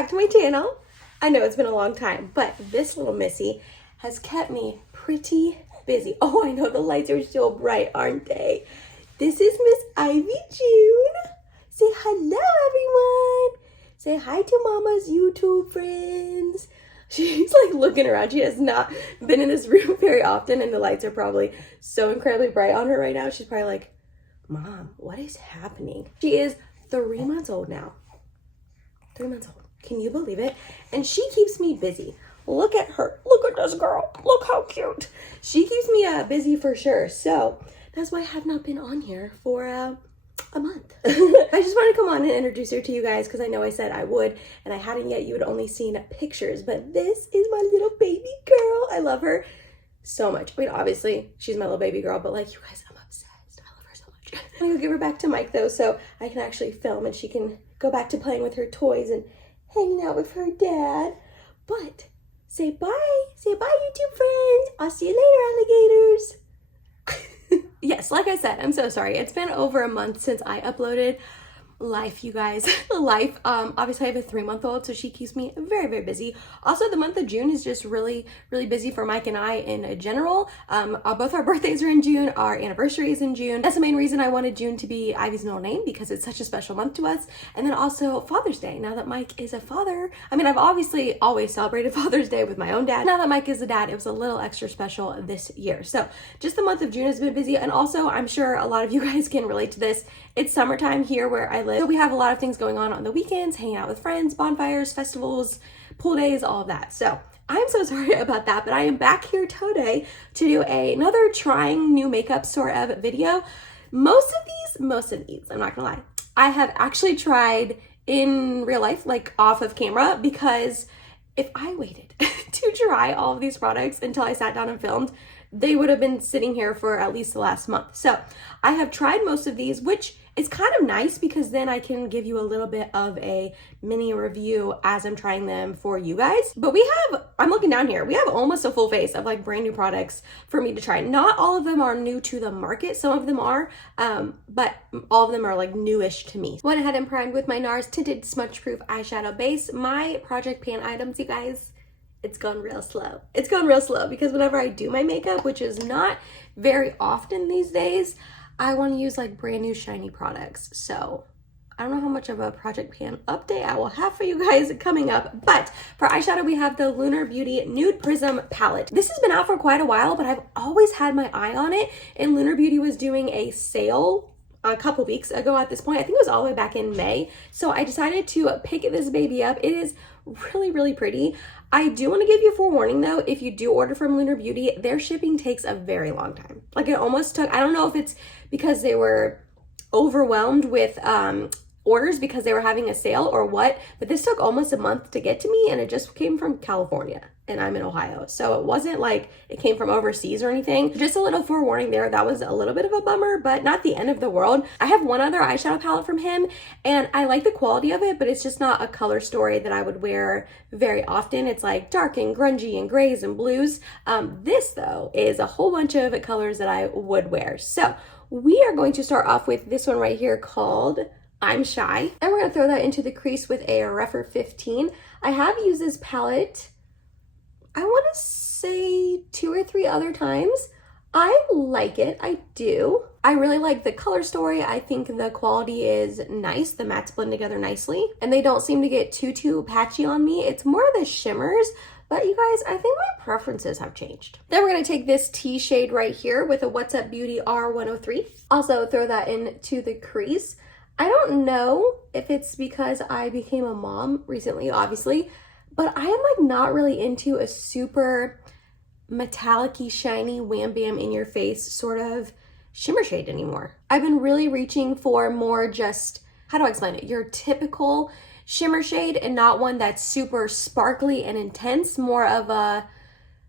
back to my channel. I know it's been a long time, but this little missy has kept me pretty busy. Oh, I know the lights are so bright, aren't they? This is Miss Ivy June. Say hello, everyone. Say hi to Mama's YouTube friends. She's like looking around. She has not been in this room very often, and the lights are probably so incredibly bright on her right now. She's probably like, Mom, what is happening? She is 3 months old now. 3 months old. Can you believe it? And she keeps me busy. Look at her. Look at this girl. Look how cute. She keeps me busy for sure. So that's why I have not been on here for a month. I just wanted to come on and introduce her to you guys because I know I said I would, and I hadn't yet. You had only seen pictures, but this is my little baby girl. I love her so much. I mean, obviously she's my little baby girl, but like, you guys, I'm obsessed. I love her so much. I'm gonna give her back to Mike though, so I can actually film and she can go back to playing with her toys and hanging out with her dad. But say bye. Say bye, YouTube friends. I'll see you later, alligators. Yes, like I said, I'm so sorry. It's been over a month since I uploaded. Life, you guys. Life. Obviously I have a 3-month-old, so she keeps me very, very busy. Also, the month of June is just really, really busy for Mike and I in general. Both our birthdays are in June. Our anniversary is in June. That's the main reason I wanted June to be Ivy's middle name, because it's such a special month to us. And then also Father's Day. Now that Mike is a father, I mean, I've obviously always celebrated Father's Day with my own dad. Now that Mike is a dad, it was a little extra special this year. So just the month of June has been busy. And also, I'm sure a lot of you guys can relate to this. It's summertime here where I live. So we have a lot of things going on the weekends, hanging out with friends, bonfires, festivals, pool days, all of that. So I'm so sorry about that, but I am back here today to do another trying new makeup sort of video. Most of these, I'm not gonna lie, I have actually tried in real life, like off of camera, because if I waited to try all of these products until I sat down and filmed, they would have been sitting here for at least the last month. So I have tried most of these, which is kind of nice because then I can give you a little bit of a mini review as I'm trying them for you guys. But we have, I'm looking down here, we have almost a full face of like brand new products for me to try. Not all of them are new to the market. Some of them are, but all of them are like newish to me. Went ahead and primed with my NARS Tinted Smudge Proof Eyeshadow Base. My Project Pan items, you guys, it's gone real slow. It's gone real slow because whenever I do my makeup, which is not very often these days, I want to use like brand new shiny products. So I don't know how much of a Project Pan update I will have for you guys coming up. But for eyeshadow, we have the Lunar Beauty Nude Prism Palette. This has been out for quite a while, but I've always had my eye on it. And Lunar Beauty was doing a sale a couple weeks ago at this point. I think it was all the way back in May. So I decided to pick this baby up. It is really, really pretty. I do want to give you a forewarning though, if you do order from Lunar Beauty, their shipping takes a very long time. Like it almost took, I don't know if it's because they were overwhelmed with orders because they were having a sale or what, but this took almost a month to get to me, and it just came from California and I'm in Ohio. So it wasn't like it came from overseas or anything. Just a little forewarning there. That was a little bit of a bummer, but not the end of the world. I have one other eyeshadow palette from him and I like the quality of it, but it's just not a color story that I would wear very often. It's like dark and grungy and grays and blues. This though is a whole bunch of colors that I would wear. So we are going to start off with this one right here called I'm Shy. And we're gonna throw that into the crease with a Refer 15. I have used this palette, I wanna say 2 or 3 other times. I like it, I do. I really like the color story. I think the quality is nice. The mattes blend together nicely and they don't seem to get too patchy on me. It's more the shimmers, but you guys, I think my preferences have changed. Then we're gonna take this tea shade right here with a What's Up Beauty R103. Also throw that into the crease. I don't know if it's because I became a mom recently, obviously, but I am like not really into a super metallic-y, shiny, wham bam in your face sort of shimmer shade anymore. I've been really reaching for more just, how do I explain it? Your typical shimmer shade and not one that's super sparkly and intense, more of a,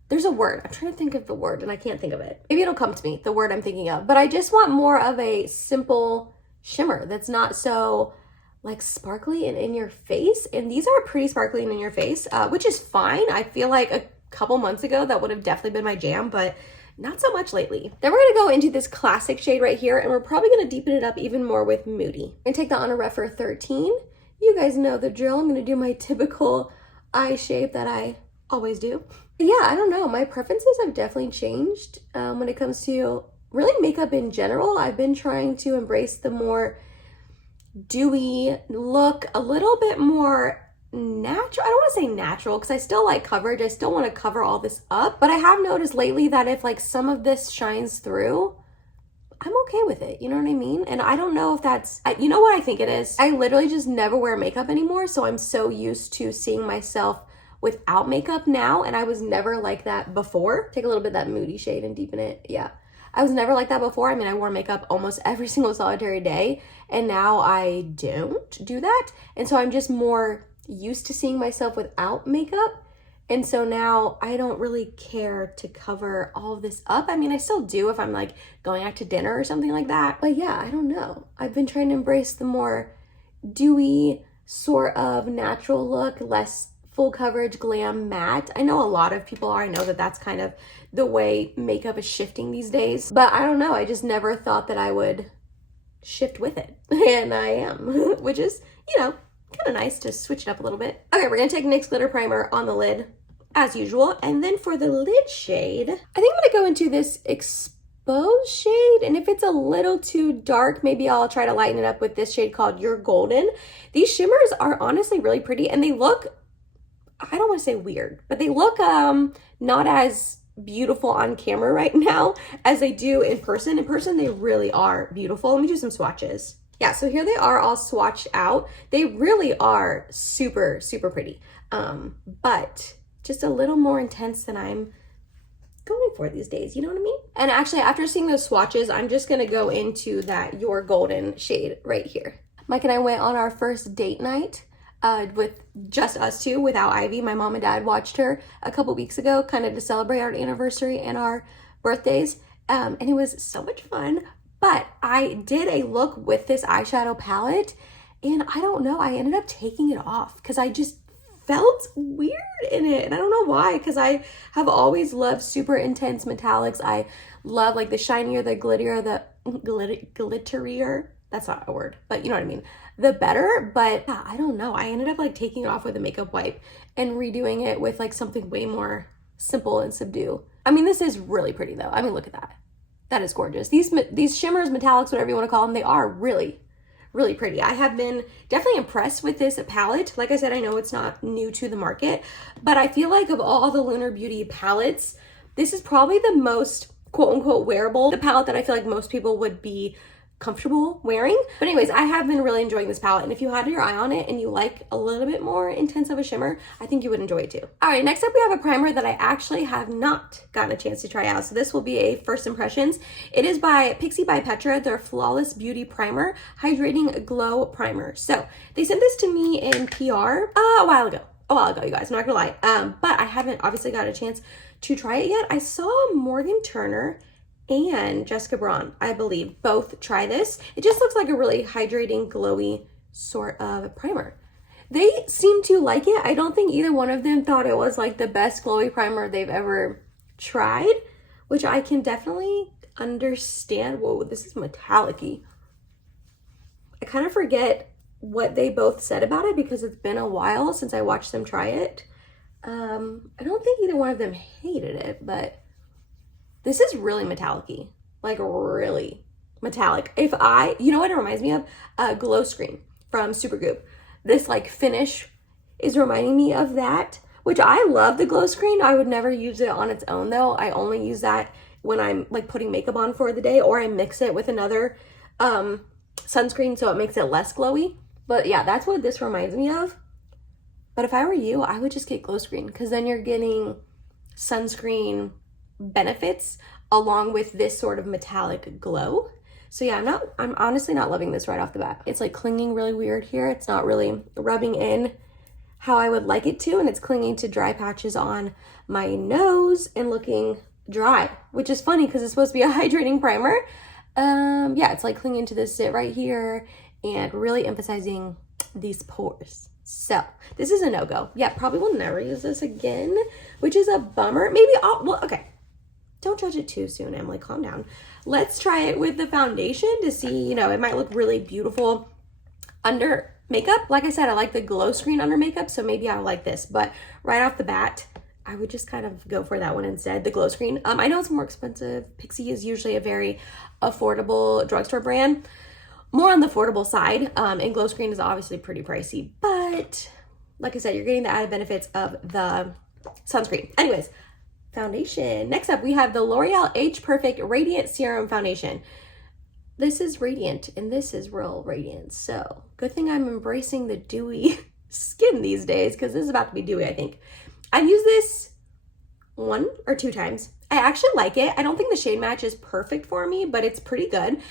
there's a word, I'm trying to think of the word and I can't think of it. Maybe it'll come to me, the word I'm thinking of, but I just want more of a simple shimmer that's not so like sparkly and in your face. And these are pretty sparkly and in your face, which is fine. I feel like a couple months ago that would have definitely been my jam, but not so much lately. Then we're gonna go into this classic shade right here, and we're probably gonna deepen it up even more with Moody. I'm gonna take that on a Refer 13, You guys know the drill. I'm gonna do my typical eye shape that I always do. But yeah, I don't know. My preferences have definitely changed when it comes to really makeup in general. I've been trying to embrace the more dewy look, a little bit more natural. I don't want to say natural because I still like coverage. I still want to cover all this up. But I have noticed lately that if like some of this shines through, I'm okay with it. You know what I mean? And I don't know if that's, you know what I think it is? I literally just never wear makeup anymore. So I'm so used to seeing myself without makeup now. And I was never like that before. Take a little bit of that moody shade and deepen it. Yeah. I was never like that before. I mean, I wore makeup almost every single solitary day. And now I don't do that. And so I'm just more used to seeing myself without makeup. And so now I don't really care to cover all of this up. I mean, I still do if I'm like going out to dinner or something like that. But yeah, I don't know. I've been trying to embrace the more dewy sort of natural look, less full coverage, glam, matte. I know a lot of people are. I know that that's kind of the way makeup is shifting these days. But I don't know. I just never thought that I would shift with it. And I am, which is, you know, kind of nice to switch it up a little bit. Okay, we're going to take NYX Glitter Primer on the lid as usual. And then for the lid shade, I think I'm going to go into this Exposed shade. And if it's a little too dark, maybe I'll try to lighten it up with this shade called You're Golden. These shimmers are honestly really pretty and they look, I don't want to say weird, but they look not as beautiful on camera right now as they do in person. In person, they really are beautiful. Let me do some swatches. Yeah, so here they are all swatched out. They really are super, super pretty. But just a little more intense than I'm going for these days, you know what I mean? And actually, after seeing those swatches, I'm just gonna go into that Your Golden shade right here. Mike and I went on our first date night with just us two without Ivy. My mom and dad watched her a couple weeks ago, kind of to celebrate our anniversary and our birthdays. And it was so much fun. But I did a look with this eyeshadow palette and I don't know, I ended up taking it off because I just felt weird in it. And I don't know why, because I have always loved super intense metallics. I love like the shinier, the glitterier, the glitterier. That's not a word, but you know what I mean. The better, but yeah, I don't know. I ended up like taking it off with a makeup wipe and redoing it with like something way more simple and subdued. I mean, this is really pretty though. I mean, look at that. That is gorgeous. These shimmers, metallics, whatever you want to call them, they are really, really pretty. I have been definitely impressed with this palette. Like I said, I know it's not new to the market, but I feel like of all the Lunar Beauty palettes, this is probably the most quote unquote wearable, the palette that I feel like most people would be comfortable wearing. But anyways, I have been really enjoying this palette, and if you had your eye on it and you like a little bit more intense of a shimmer, I think you would enjoy it too. All right, next up we have a primer that I actually have not gotten a chance to try out, so this will be a first impressions. It is by Pixi by Petra, their Flawless Beauty Primer Hydrating Glow Primer. So they sent this to me in PR a while ago, you guys, I'm not gonna lie, but I haven't obviously got a chance to try it yet. I saw Morgan Turner and Jessica Braun, I believe, both try this. It just looks like a really hydrating, glowy sort of primer. They seem to like it. I don't think either one of them thought it was like the best glowy primer they've ever tried, which I can definitely understand. Whoa, this is metallic-y. I kind of forget what they both said about it because it's been a while since I watched them try it. I don't think either one of them hated it, but this is really metallic-y, like really metallic. You know what it reminds me of? Glow Screen from Supergoop. This like finish is reminding me of that, which I love the Glow Screen. I would never use it on its own though. I only use that when I'm like putting makeup on for the day, or I mix it with another sunscreen so it makes it less glowy. But yeah, that's what this reminds me of. But if I were you, I would just get Glow Screen because then you're getting sunscreen benefits along with this sort of metallic glow. So yeah, I'm honestly not loving this right off the bat. It's like clinging really weird here. It's not really rubbing in how I would like it to, and it's clinging to dry patches on my nose and looking dry, which is funny because it's supposed to be a hydrating primer. Yeah, it's like clinging to this zit right here and really emphasizing these pores. So this is a no-go. Yeah, probably will never use this again, which is a bummer. Maybe okay. Don't judge it too soon, Emily, calm down. Let's try it with the foundation to see, you know, it might look really beautiful under makeup. Like I said, I like the glow screen under makeup, so maybe I like this. But right off the bat, I would just kind of go for that one instead, the glow screen. I know it's more expensive. Pixi is usually a very affordable drugstore brand. More on the affordable side, and glow screen is obviously pretty pricey. But like I said, you're getting the added benefits of the sunscreen. Anyways, foundation. Next up, we have the L'Oreal Age Perfect Radiant Serum Foundation. This is radiant and this is real radiant. So good thing I'm embracing the dewy skin these days, because this is about to be dewy, I think. I've used this 1 or 2 times. I actually like it. I don't think the shade match is perfect for me, but it's pretty good.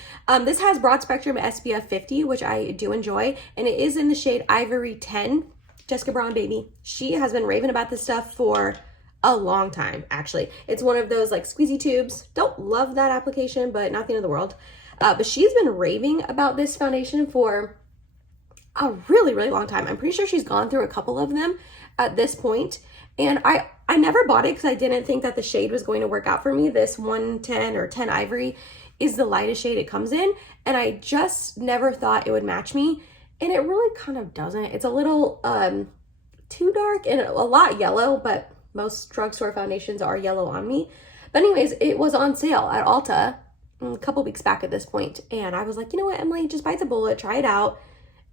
This has broad spectrum SPF 50, which I do enjoy. And it is in the shade Ivory 10. Jessica Braun, baby. She has been raving about this stuff for a long time, actually. It's one of those like squeezy tubes. Don't love that application, but not the end of the world. But she's been raving about this foundation for a really, really long time. I'm pretty sure she's gone through a couple of them at this point. And I never bought it because I didn't think that the shade was going to work out for me. This 110 or 10 Ivory is the lightest shade it comes in. And I just never thought it would match me. And it really kind of doesn't. It's a little too dark and a lot yellow, but most drugstore foundations are yellow on me. But anyways, it was on sale at Ulta a couple weeks back at this point. And I was like, you know what, Emily, just bite the bullet, try it out.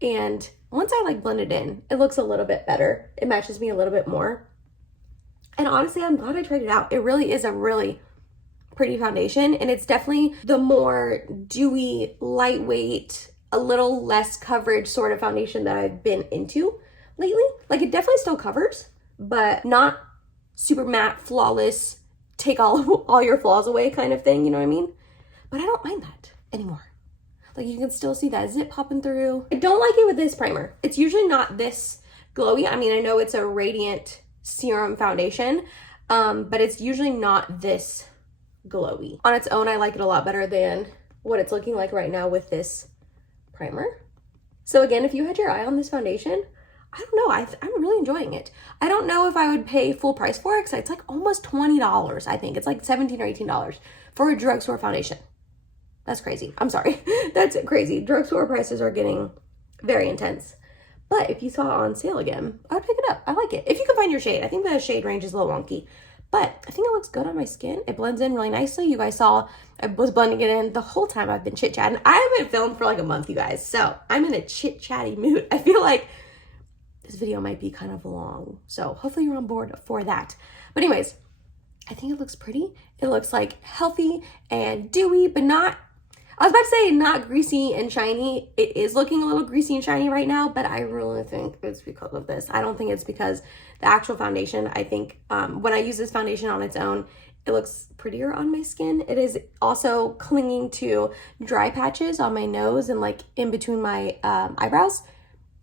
And once I like blend it in, it looks a little bit better. It matches me a little bit more. And honestly, I'm glad I tried it out. It really is a really pretty foundation. And it's definitely the more dewy, lightweight, a little less coverage sort of foundation that I've been into lately. Like, it definitely still covers, but not super matte, flawless, take all your flaws away kind of thing, you know what I mean? But I don't mind that anymore. Like, you can still see that zip popping through. I don't like it with this primer. It's usually not this glowy. I mean, I know it's a radiant serum foundation, but it's usually not this glowy. On its own, I like it a lot better than what it's looking like right now with this primer. So again, if you had your eye on this foundation, I don't know, I'm really enjoying it. I don't know if I would pay full price for it, because it's like almost $20, I think. It's like $17 or $18 for a drugstore foundation. That's crazy. I'm sorry. That's crazy. Drugstore prices are getting very intense. But if you saw it on sale again, I would pick it up. I like it. If you can find your shade. I think the shade range is a little wonky, but I think it looks good on my skin. It blends in really nicely. You guys saw I was blending it in the whole time I've been chit-chatting. I haven't filmed for like a month, you guys, so I'm in a chit-chatty mood. I feel like this video might be kind of long, so hopefully you're on board for that. But anyways, I think it looks pretty. It looks like healthy and dewy, but not, I was about to say not greasy and shiny. It is looking a little greasy and shiny right now, but I really think it's because of this. I don't think it's because the actual foundation. I think when I use this foundation on its own, it looks prettier on my skin. It is also clinging to dry patches on my nose and like in between my eyebrows.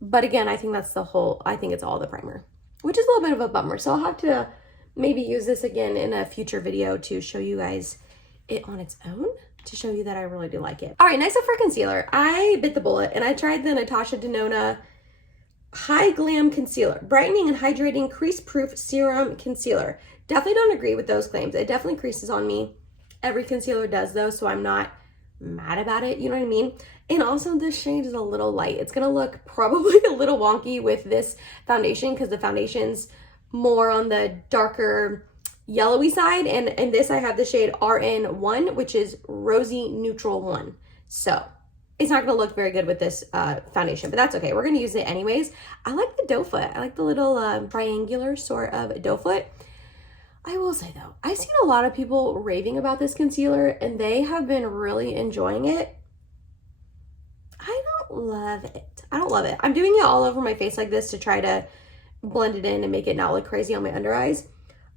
But again, I think that's I think it's all the primer, which is a little bit of a bummer. So I'll have to maybe use this again in a future video to show you guys it on its own, to show you that I really do like it. All right, next up for concealer, I bit the bullet and I tried the Natasha Denona High Glam Concealer, Brightening and Hydrating Crease Proof Serum Concealer. Definitely don't agree with those claims. It definitely creases on me. Every concealer does though, so I'm not mad about it, you know what I mean? And also this shade is a little light. It's gonna look probably a little wonky with this foundation because the foundation's more on the darker yellowy side, and in this I have the shade RN1, which is Rosy Neutral 1. So it's not gonna look very good with this foundation, but that's okay. We're gonna use it anyways. I like the doe foot. I like the little triangular sort of doe foot. I will say though, I've seen a lot of people raving about this concealer and they have been really enjoying it. I don't love it. I don't love it. I'm doing it all over my face like this to try to blend it in and make it not look crazy on my under eyes.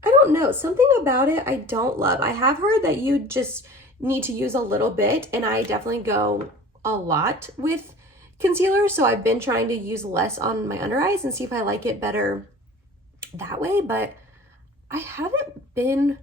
I don't know, something about it I don't love. I have heard that you just need to use a little bit, and I definitely go a lot with concealer, so I've been trying to use less on my under eyes and see if I like it better that way, but I haven't been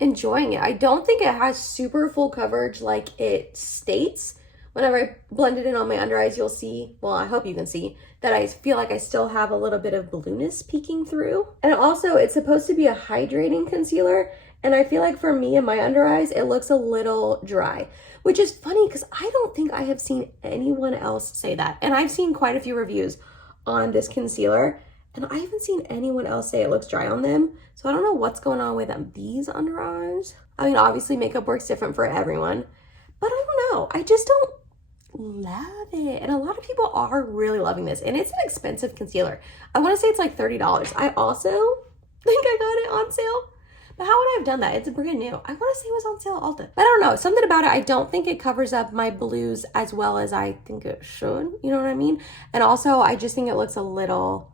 enjoying it. I don't think it has super full coverage like it states. Whenever I blend it in on my under eyes, you'll see, well, I hope you can see, that I feel like I still have a little bit of blueness peeking through. And also, it's supposed to be a hydrating concealer, And I feel like for me and my under eyes, it looks a little dry, which is funny because I don't think I have seen anyone else say that. And I've seen quite a few reviews on this concealer, and I haven't seen anyone else say it looks dry on them. So I don't know what's going on with these under eyes. I mean, obviously makeup works different for everyone, but I don't know. I just don't love it. And a lot of people are really loving this, and it's an expensive concealer. I want to say it's like $30. I also think I got it on sale, but how would I have done that? It's brand new. I want to say it was on sale at Ulta. But I don't know, something about it, I don't think it covers up my blues as well as I think it should, you know what I mean? And also I just think it looks a little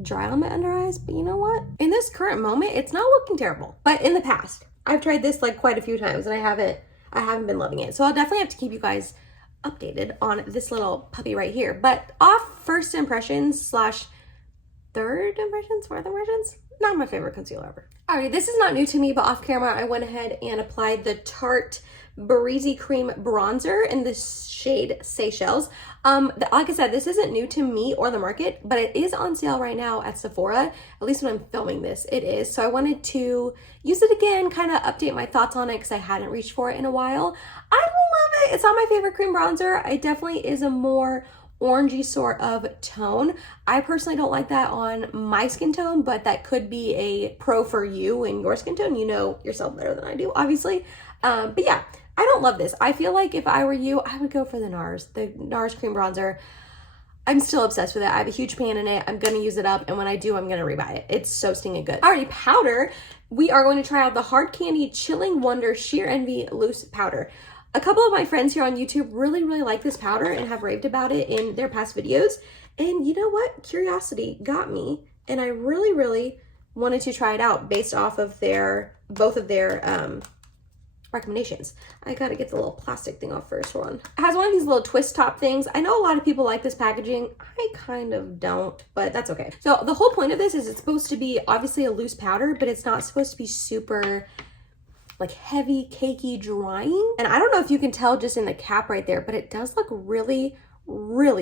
dry on my under eyes, but you know what? In this current moment, it's not looking terrible. But in the past, I've tried this like quite a few times and I haven't been loving it. So I'll definitely have to keep you guys updated on this little puppy right here. But off first impressions slash third impressions, fourth impressions, not my favorite concealer ever. Alrighty, this is not new to me, but off camera, I went ahead and applied the Tarte Breezy Cream Bronzer in the shade Seychelles. Like I said, this isn't new to me or the market, but it is on sale right now at Sephora. At least when I'm filming this, it is. So I wanted to use it again, kind of update my thoughts on it because I hadn't reached for it in a while. I love it. It's not my favorite cream bronzer. It definitely is a more orangey sort of tone. I personally don't like that on my skin tone, but that could be a pro for you and your skin tone. You know yourself better than I do, obviously. But yeah, I don't love this. I feel like if I were you, I would go for the NARS cream bronzer. I'm still obsessed with it. I have a huge pan in it. I'm going to use it up, and when I do, I'm going to rebuy it. It's so stinging good. Alrighty, powder. We are going to try out the Hard Candy Chilling Wonder Sheer Envy Loose Powder. A couple of my friends here on YouTube really like this powder and have raved about it in their past videos. And you know what? Curiosity got me, and I really wanted to try it out based off of both of their recommendations. I gotta get the little plastic thing off first one. It has one of these little twist top things. I know a lot of people like this packaging. I kind of don't, but that's okay. So the whole point of this is it's supposed to be obviously a loose powder, but it's not supposed to be super like heavy, cakey, drying. And I don't know if you can tell just in the cap right there, but it does look really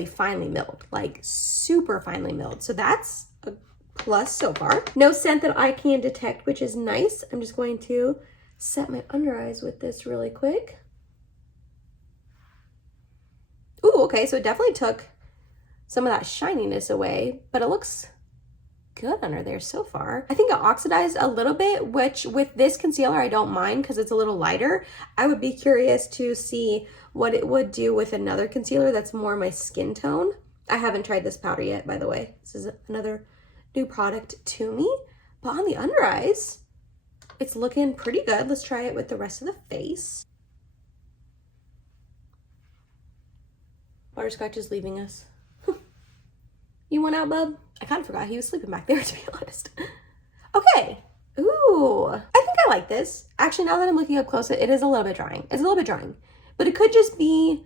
finely milled, like super finely milled. So that's a plus so far. No scent that I can detect, which is nice. I'm just going to set my under eyes with this really quick. Ooh, okay, so it definitely took some of that shininess away, but it looks good under there so far. I think it oxidized a little bit, which with this concealer I don't mind because it's a little lighter. I would be curious to see what it would do with another concealer that's more my skin tone. I haven't tried this powder yet, by the way. This is another new product to me. But on the under eyes, it's looking pretty good. Let's try it with the rest of the face. Butterscotch is leaving us. You went out, bub? I kind of forgot he was sleeping back there, to be honest. Okay. Ooh. I think I like this. Actually, now that I'm looking up close, it is a little bit drying. It's a little bit drying. But it could just be,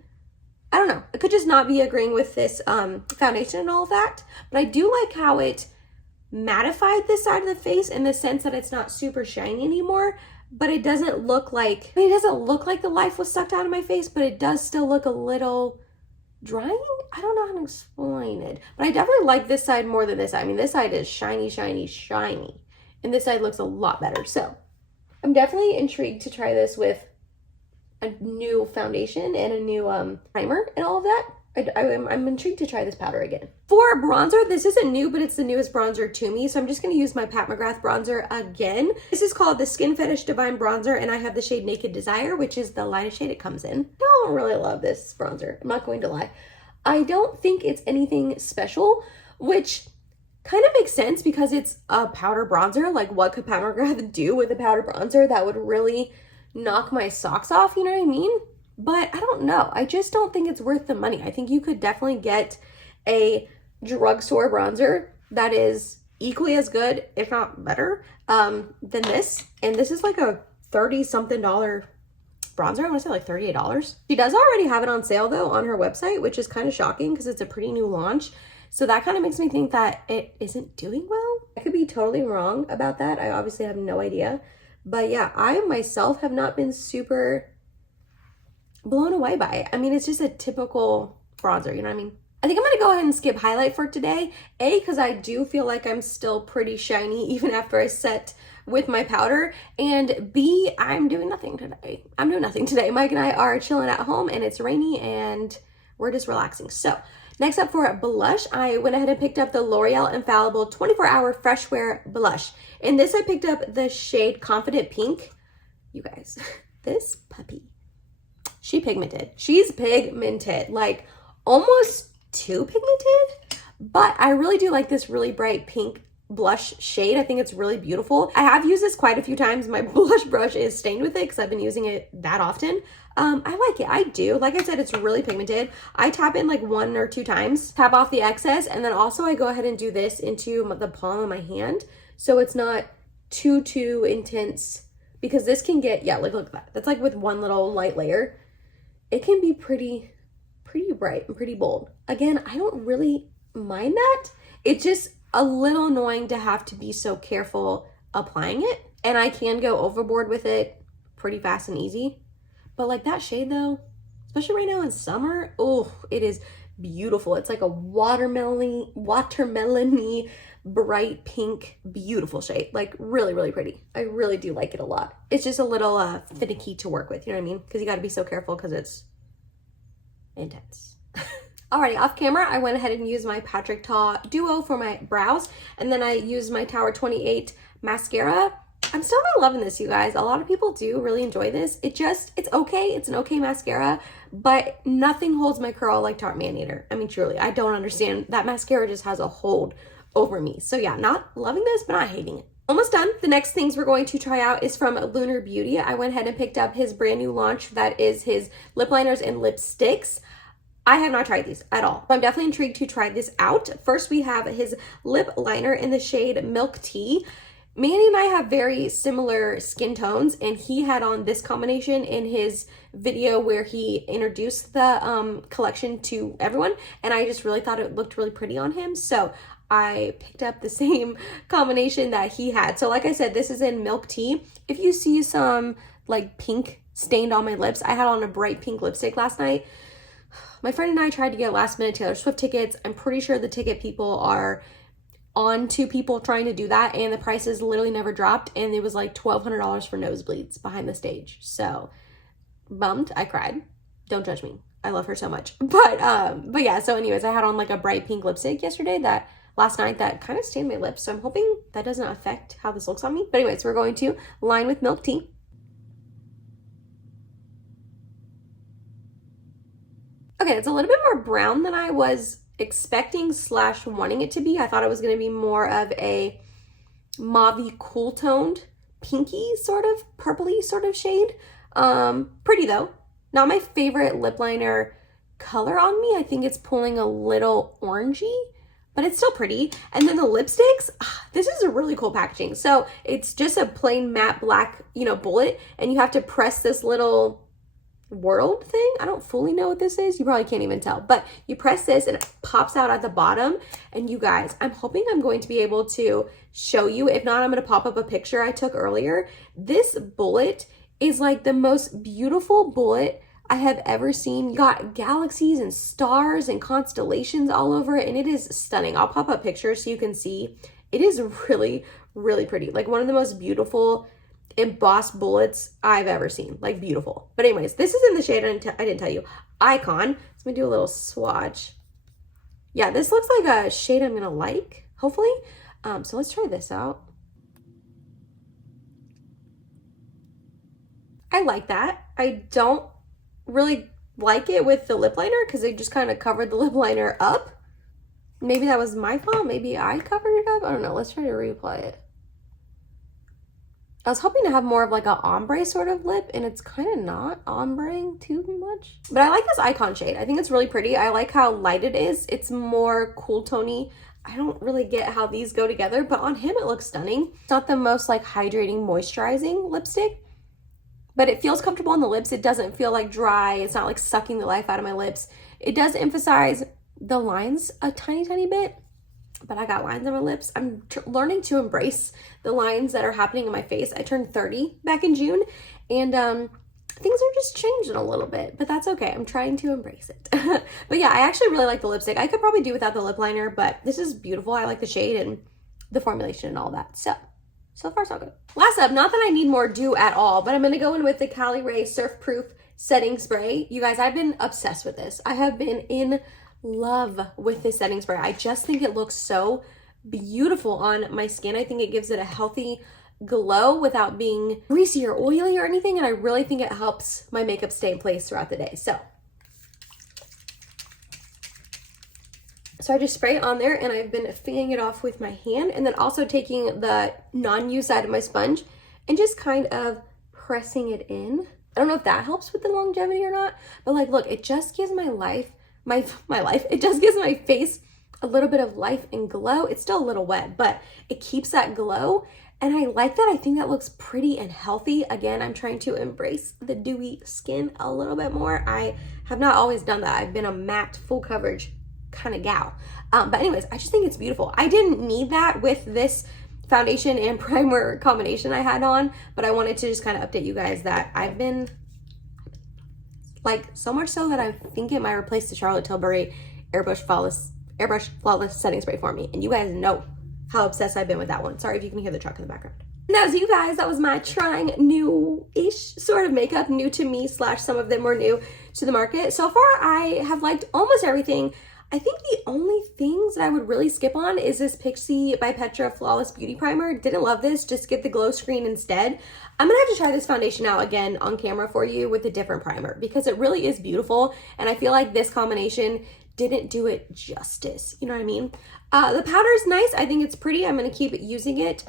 I don't know. It could just not be agreeing with this foundation and all of that. But I do like how it mattified this side of the face in the sense that it's not super shiny anymore. But it doesn't look like, I mean, it doesn't look like the life was sucked out of my face, but it does still look a little drying. I don't know how to explain it, but I definitely like this side more than this side. I mean, this side is shiny, and this side looks a lot better. So I'm definitely intrigued to try this with a new foundation and a new primer and all of that. I'm intrigued to try this powder again. For bronzer, this isn't new, but it's the newest bronzer to me. So I'm just going to use my Pat McGrath bronzer again. This is called the Skin Fetish Divine Bronzer, and I have the shade Naked Desire, which is the lightest shade it comes in. I don't really love this bronzer. I'm not going to lie. I don't think it's anything special, which kind of makes sense because it's a powder bronzer. Like, what could Pat McGrath do with a powder bronzer that would really knock my socks off? You know what I mean? But I don't know. I just don't think it's worth the money. I think you could definitely get a drugstore bronzer that is equally as good, if not better, than this. And this is like a $30-something bronzer. I want to say like $38. She does already have it on sale though on her website, which is kind of shocking because it's a pretty new launch. So that kind of makes me think that it isn't doing well. I could be totally wrong about that. I obviously have no idea. But yeah, I myself have not been super blown away by it. I mean, it's just a typical bronzer, you know what I mean? I think I'm going to go ahead and skip highlight for today. A, because I do feel like I'm still pretty shiny even after I set with my powder, and B, I'm doing nothing today. Mike and I are chilling at home, and it's rainy, and we're just relaxing. So next up for blush, I went ahead and picked up the L'Oreal Infallible 24-Hour Fresh Wear Blush. In this, I picked up the shade Confident Pink. You guys, this puppy, she's pigmented, like almost too pigmented, but I really do like this really bright pink blush shade. I think it's really beautiful. I have used this quite a few times. My blush brush is stained with it because I've been using it that often. I like it. I do. Like I said, it's really pigmented. I tap in like 1 or 2 times, tap off the excess, and then also I go ahead and do this into the palm of my hand so it's not too intense, because this can get, yeah, like look at that. That's like with one little light layer. It can be pretty bright and pretty bold. Again, I don't really mind that. It's just a little annoying to have to be so careful applying it, and I can go overboard with it pretty fast and easy. But like that shade though, especially right now in summer, oh, it is beautiful. It's like a watermelon-y bright pink, beautiful shade. Like really pretty. I really do like it a lot. It's just a little finicky to work with, you know what I mean? Because you got to be so careful because it's intense. Alrighty, off camera, I went ahead and used my Patrick Ta Duo for my brows, and then I used my Tower 28 mascara. I'm still not loving this, you guys. A lot of people do really enjoy this. It's okay. It's an okay mascara, but nothing holds my curl like Tarte Maniator. I mean, truly, I don't understand. That mascara just has a hold over me. So yeah, not loving this, but not hating it. Almost done. The next things we're going to try out is from Lunar Beauty. I went ahead and picked up his brand new launch. That is his lip liners and lipsticks. I have not tried these at all. I'm definitely intrigued to try this out. First, we have his lip liner in the shade Milk Tea. Manny and I have very similar skin tones, and he had on this combination in his video where he introduced the collection to everyone, and I just really thought it looked really pretty on him, so I picked up the same combination that he had. So like I said, this is in Milk Tea. If you see some like pink stained on my lips, I had on a bright pink lipstick last night. My friend and I tried to get last minute Taylor Swift tickets. I'm pretty sure the ticket people are on to people trying to do that, and the prices literally never dropped, and it was like $1,200 for nosebleeds behind the stage. So bummed. I cried. Don't judge me. I love her so much. But yeah, so anyways, I had on like a bright pink lipstick last night that kind of stained my lips, so I'm hoping that doesn't affect how this looks on me. But anyways, we're going to line with Milk Tea. Okay, it's a little bit more brown than I was expecting / wanting it to be. I thought it was going to be more of a mauve-y, cool toned, pinky sort of, purpley sort of shade. Pretty though. Not my favorite lip liner color on me. I think it's pulling a little orangey, but it's still pretty. And then the lipsticks, this is a really cool packaging. So it's just a plain matte black, bullet, and you have to press this little world thing. I don't fully know what this is. You probably can't even tell, but you press this and it pops out at the bottom. And you guys, I'm hoping I'm going to be able to show you. If not, I'm going to pop up a picture I took earlier. This bullet is like the most beautiful bullet I have ever seen. You got galaxies and stars and constellations all over it, and it is stunning. I'll pop up pictures so you can see. It is really pretty. Like one of the most beautiful embossed bullets I've ever seen. Like beautiful. But anyways, this is in the shade I didn't tell you, Icon. So I'm gonna do a little swatch. Yeah, this looks like a shade I'm gonna like, hopefully. So let's try this out. I like that. I don't really like it with the lip liner because they just kind of covered the lip liner up. Maybe that was my fault. Maybe I covered it up. I don't know. Let's try to reapply it. I was hoping to have more of like a ombre sort of lip, and it's kind of not ombre-ing too much. But I like this Icon shade. I think it's really pretty. I like how light it is. It's more cool tony. I don't really get how these go together, but on him it looks stunning. It's not the most like hydrating, moisturizing lipstick, but it feels comfortable on the lips. It doesn't feel like dry. It's not like sucking the life out of my lips. It does emphasize the lines a tiny bit, but I got lines on my lips. I'm learning to embrace the lines that are happening in my face. I turned 30 back in June, and things are just changing a little bit, but that's okay. I'm trying to embrace it. But yeah, I actually really like the lipstick. I could probably do without the lip liner, but this is beautiful. I like the shade and the formulation and all that. So So far, so good. Last up, not that I need more dew at all, but I'm going to go in with the Cali Ray Surf Proof Setting Spray. You guys, I've been obsessed with this. I have been in love with this setting spray. I just think it looks so beautiful on my skin. I think it gives it a healthy glow without being greasy or oily or anything, and I really think it helps my makeup stay in place throughout the day. So I just spray it on there, and I've been fanning it off with my hand, and then also taking the non-used side of my sponge and just kind of pressing it in. I don't know if that helps with the longevity or not, but like, look, it just gives my life, it just gives my face a little bit of life and glow. It's still a little wet, but it keeps that glow, and I like that. I think that looks pretty and healthy. Again, I'm trying to embrace the dewy skin a little bit more. I have not always done that. I've been a matte, full coverage kind of gal. But anyways, I just think it's beautiful. I didn't need that with this foundation and primer combination I had on, but I wanted to just kind of update you guys that I've been like, so much so that I think it might replace the Charlotte Tilbury Airbrush Flawless Setting Spray for me. And you guys know how obsessed I've been with that one. Sorry if you can hear the truck in the background. And that was you guys. That was my trying new-ish sort of makeup, new to me / some of them were new to the market. So far, I have liked almost everything. I think the only things that I would really skip on is this Pixi by Petra Flawless Beauty Primer. Didn't love this, just get the glow screen instead. I'm gonna have to try this foundation out again on camera for you with a different primer because it really is beautiful, and I feel like this combination didn't do it justice, you know what I mean? The powder is nice. I think it's pretty. I'm gonna keep using it.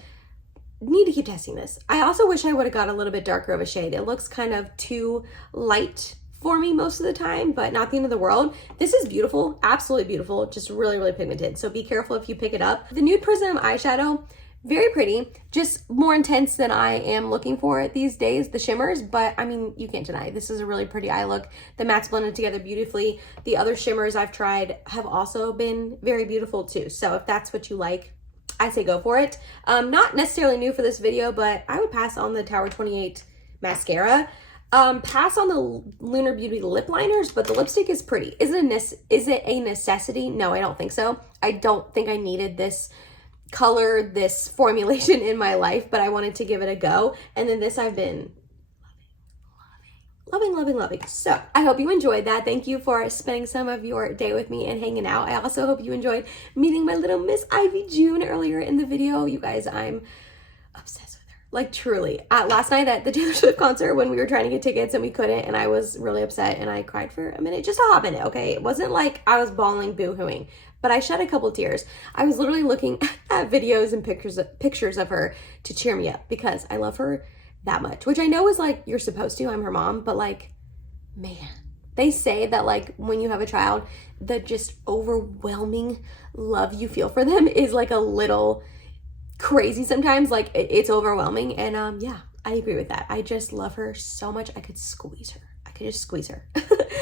Need to keep testing this. I also wish I would have got a little bit darker of a shade. It looks kind of too light for me most of the time, but not the end of the world. This is beautiful, absolutely beautiful, just really, really pigmented. So be careful if you pick it up. The Nude Prism eyeshadow, very pretty, just more intense than I am looking for these days, the shimmers, but I mean, you can't deny, this is a really pretty eye look. The mattes blended together beautifully. The other shimmers I've tried have also been very beautiful too. So if that's what you like, I say go for it. Not necessarily new for this video, but I would pass on the Tower 28 mascara. Pass on the Lunar Beauty lip liners, but the lipstick is pretty. Is it a necessity? No, I don't think so. I don't think I needed this color, this formulation in my life, but I wanted to give it a go. And then this I've been loving. So I hope you enjoyed that. Thank you for spending some of your day with me and hanging out. I also hope you enjoyed meeting my little Miss Ivy June earlier in the video. You guys, I'm obsessed with her. Like, truly. Last night at the Taylor Swift concert when we were trying to get tickets and we couldn't, and I was really upset and I cried for a minute, just a hot minute, okay? It wasn't like I was bawling, boo-hooing, but I shed a couple tears. I was literally looking at videos and pictures of her to cheer me up because I love her that much, which I know is like, you're supposed to, I'm her mom, but like, man, they say that like when you have a child, the just overwhelming love you feel for them is like a little crazy sometimes. Like it's overwhelming, and yeah, I agree with that. I just love her so much. I could squeeze her. I could just squeeze her.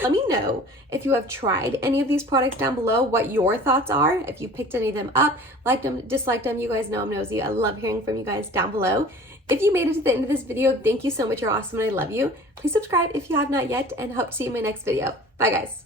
Let me know if you have tried any of these products down below, what your thoughts are, if you picked any of them up, liked them, disliked them. You guys know I'm nosy. I love hearing from you guys down below. If you made it to the end of this video, thank you so much. You're awesome and I love you. Please subscribe if you have not yet, and hope to see you in my next video. Bye guys.